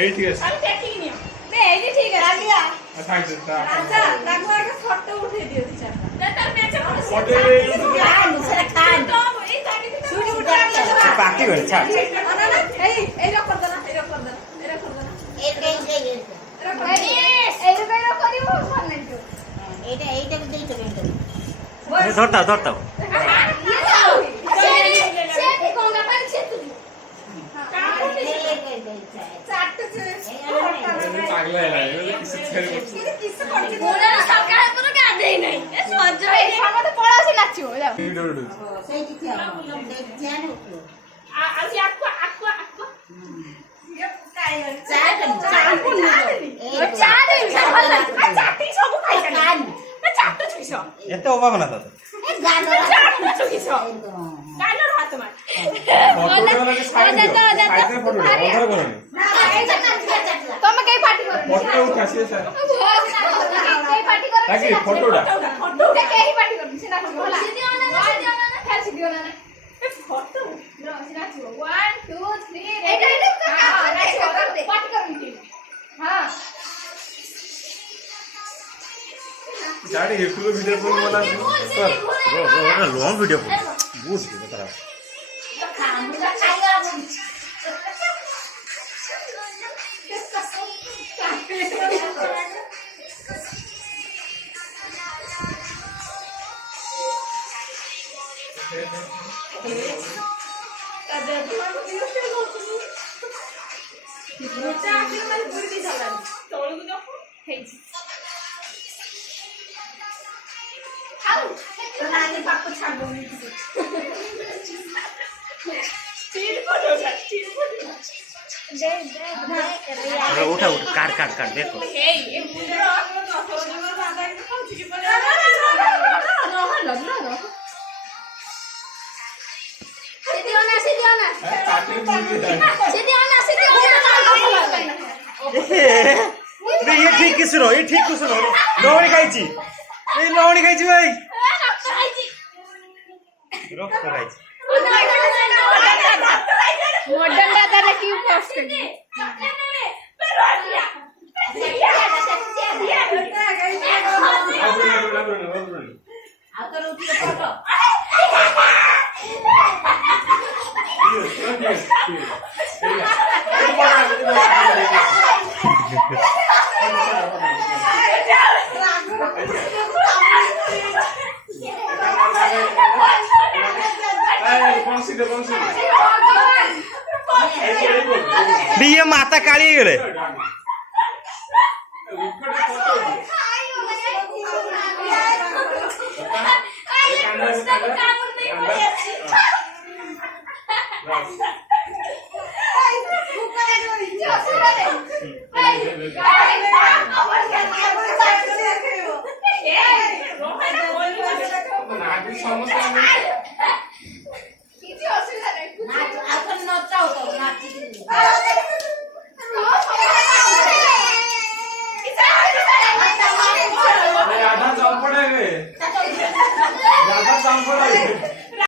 এই ঠিক আছে আমি ট্যাক্সি নিও বে এই যে ঠিক আছে লাগিয়া আচ্ছা তাকু আগে ফটো উঠে দিও দিছা তার ম্যাচে ফটো খান সেটা খান তো এই জায়গাতে সুজি উঠে পার্টি করে ছাড় না না এই রকম করদা না এই রকম করদা না এই রকম করদা না এই রকম করিও ভাল লাগতো এইটা দেই তো বেন্ড ধরতাও সেটি কোনটা পারছে তুমি চারটে পাগলা লাগে কিছু ছেড়ে করছে কিছু করতে ওরা সরকার কোনো কাজ দেই নাই সহ্য এই সময় পড়া আছে লাগছে যাও সেই কি হবে জানো আজি আকু এত অভাব না দাদা गाड़ी ये फुल वीडियो कॉल वाला सर वो लॉन्ग वीडियो गुड बता रहा उठा काट देखो ये ठीक किस रो लवणी खाई भाई रक्त खाई मॉडर्न दादा की पोस्ट ये माता काली गले Hey!